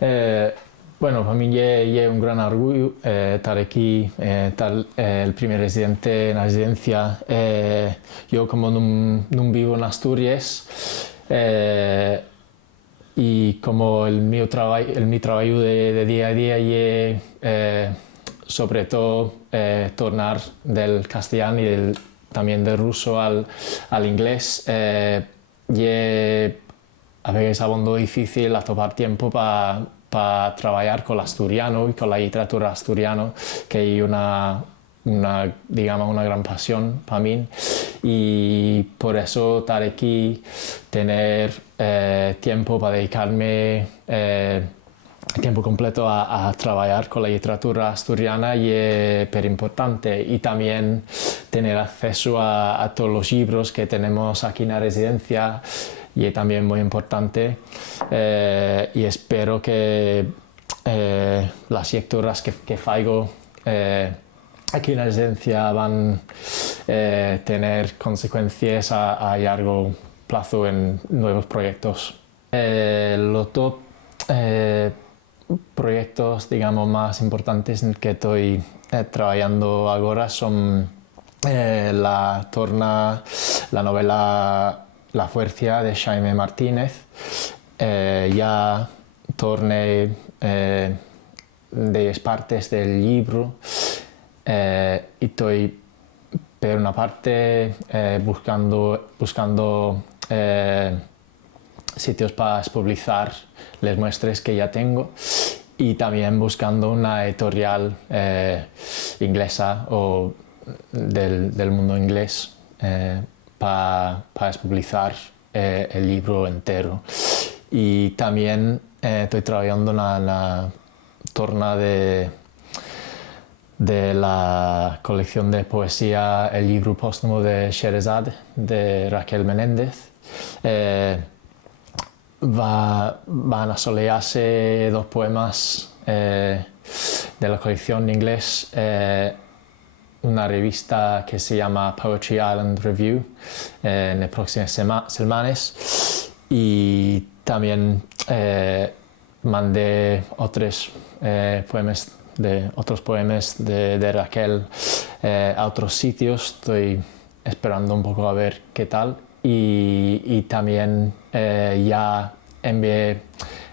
Eh, bueno, para mí es un gran orgullo estar aquí, estar el primer residente en la residencia. Yo como no vivo en Asturias eh, y como el mi trabajo de día a día es sobre todo tornar del castellano y también del ruso al inglés. Y a veces es muy difícil a tomar tiempo para trabajar con el asturiano y con la literatura asturiana, que es digamos, una gran pasión para mí. Y por eso estar aquí, tener tiempo para dedicarme tiempo completo a trabajar con la literatura asturiana y es súper importante. Y también tener acceso a todos los libros que tenemos aquí en la residencia y es también muy importante. Y espero que las lecturas que hago aquí en la residencia van a tener consecuencias a largo plazo en nuevos proyectos. Los dos proyectos, digamos, más importantes en que estoy trabajando ahora son la novela La Fuerza de Jaime Martínez. Ya torné de partes del libro y estoy por una parte buscando sitios para publicar las muestras que ya tengo y también buscando una editorial inglesa o del mundo inglés para publicar el libro entero. Y también estoy trabajando en la torna de la colección de poesía El libro póstumo de Scheherazade de Raquel Menéndez. Van a solearse dos poemas de la colección en inglés, una revista que se llama Poetry Island Review en las próximas semanas, y también mandé otros poemas de Raquel a otros sitios. Estoy esperando un poco a ver qué tal. Y también ya envié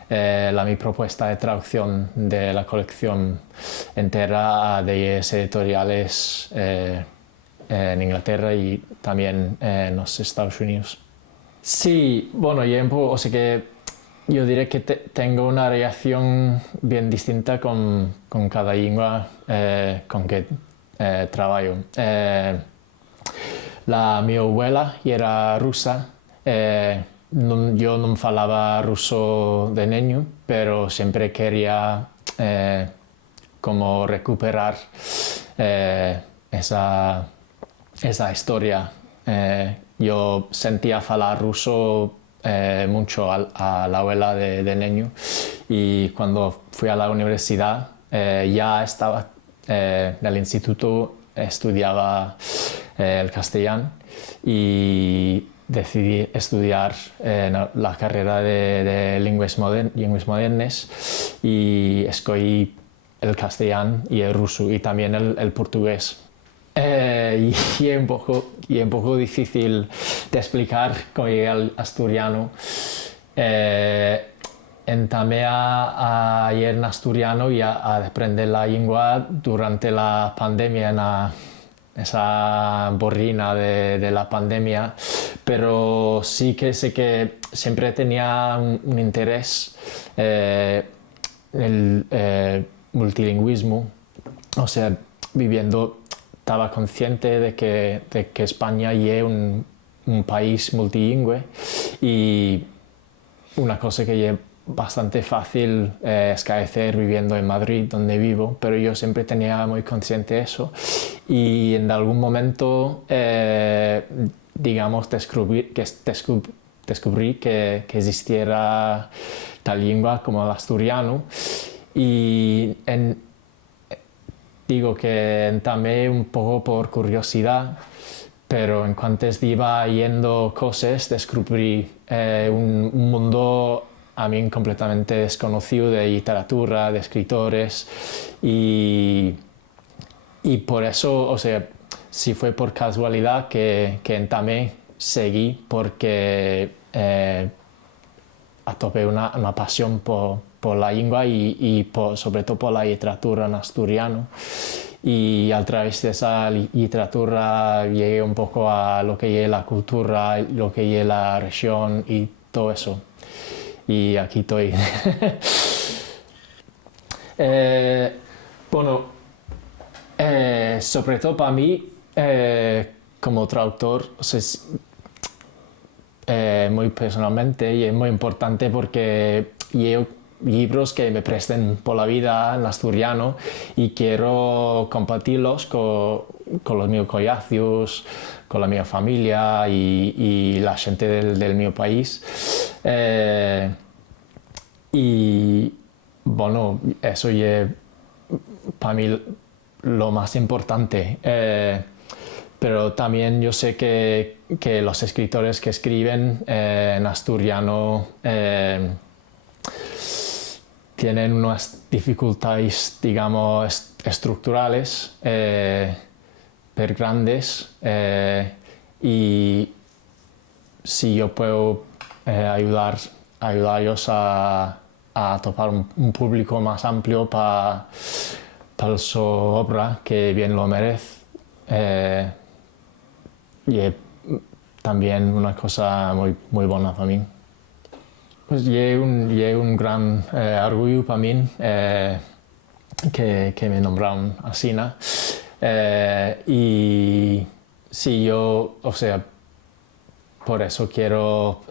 mi propuesta de traducción de la colección entera a 10 editoriales en Inglaterra y también en los Estados Unidos. Sí, bueno, o sea que yo diré que tengo una relación bien distinta con cada lengua con que trabajo. Mi abuela era rusa. Yo no hablaba ruso de niño, pero siempre quería como recuperar esa historia. Yo sentía hablar ruso mucho a la abuela de niño, y cuando fui a la universidad ya estaba en el instituto, estudiaba el castellano y decidí estudiar la carrera de lenguas modernas y escogí el castellano y el ruso y también el portugués. Y es un poco difícil de explicar cómo llegué al asturiano. Entamé a ir en asturiano y a aprender la lengua durante la pandemia, esa borrina de la pandemia, pero sí que sé que siempre tenía un interés en el multilingüismo, o sea, estaba consciente de que España es un país multilingüe, y una cosa que es bastante fácil escaecer viviendo en Madrid, donde vivo, pero yo siempre tenía muy consciente de eso, y en algún momento digamos descubrí que existiera tal lengua como el asturiano, y digo que entamé un poco por curiosidad, pero en cuanto iba yendo cosas descubrí un mundo a mí completamente desconocido de literatura, de escritores y por eso, o sea, sí fue por casualidad que también seguí porque topé una pasión por la lengua y sobre todo por la literatura en asturiano. Y a través de esa literatura llegué un poco a lo que es la cultura, lo que es la región y todo eso. Y aquí estoy. Bueno, sobre todo para mí, como traductor, o sea, muy personalmente y es muy importante porque yo libros que me presten por la vida en asturiano y quiero compartirlos con los meus collacios, con la mi familia y la gente del mi país. Y bueno, eso es para mí lo más importante. Pero también yo sé que los escritores que escriben en asturiano tienen unas dificultades, digamos, estructurales, pero grandes, y si yo puedo ayudarlos a topar un público más amplio para su obra, que bien lo merece. Y es también una cosa muy, muy buena para mí. Pues es un gran orgullo para mí que me nombraron así, ¿no? Y sí, yo, o sea, por eso quiero,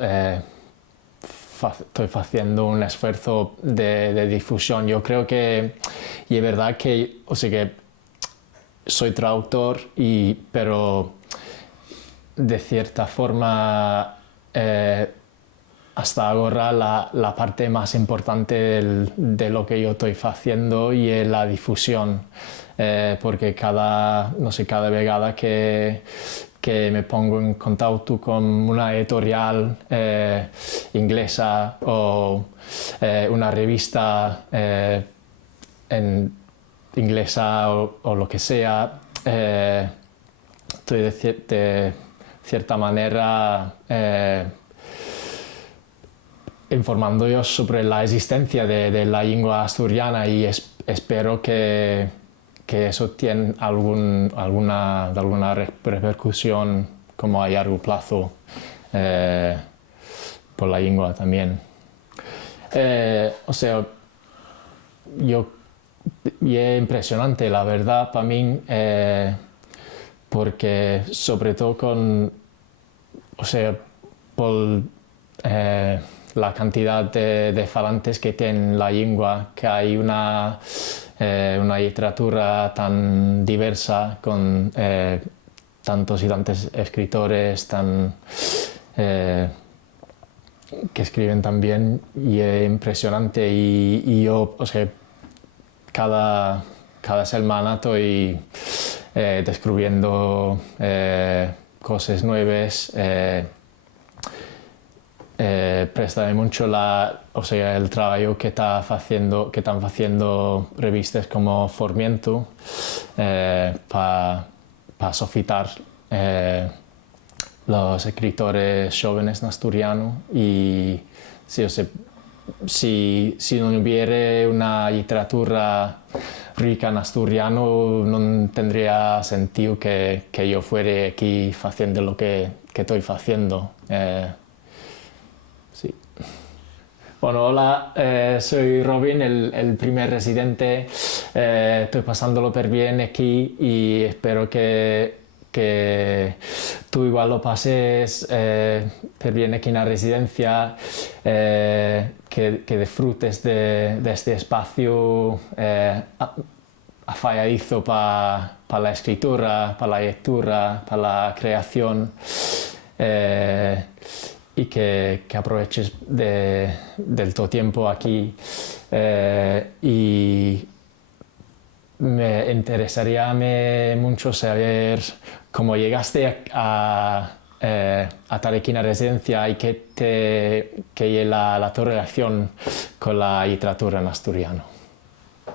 estoy haciendo un esfuerzo de difusión. Yo creo que, y es verdad que, o sea, que soy traductor, pero de cierta forma hasta ahora la parte más importante de lo que yo estoy haciendo y es la difusión, porque cada vegada que me pongo en contacto con una editorial inglesa o una revista en inglesa o lo que sea, estoy de cierta manera informando yo sobre la existencia de la lengua asturiana y espero que eso tiene alguna repercusión como a largo plazo por la lengua también. O sea, y es impresionante la verdad para mí, porque sobre todo por la cantidad de falantes que tiene la lengua, que hay una literatura tan diversa con tantos y tantos escritores que escriben tan bien, y es impresionante. Y yo, o sea, cada semana estoy descubriendo cosas nuevas. Prestaré mucho el trabajo que están haciendo revistas como Formiento para sofitar los escritores jóvenes en asturiano. Y sí, o sea, si no hubiera una literatura rica en asturiano, no tendría sentido que yo fuera aquí haciendo lo que estoy haciendo. Sí. Bueno, hola, soy Robin, el primer residente. Estoy pasándolo per bien aquí y espero que tú igual lo pases per bien aquí en la residencia, que disfrutes de este espacio afalladizo para la escritura, para la lectura, para la creación. Y que aproveches del tu tiempo aquí. Y me interesaría mucho saber cómo llegaste a a Tarechina Residencia y qué è la tua relazione con la letteratura in asturiano?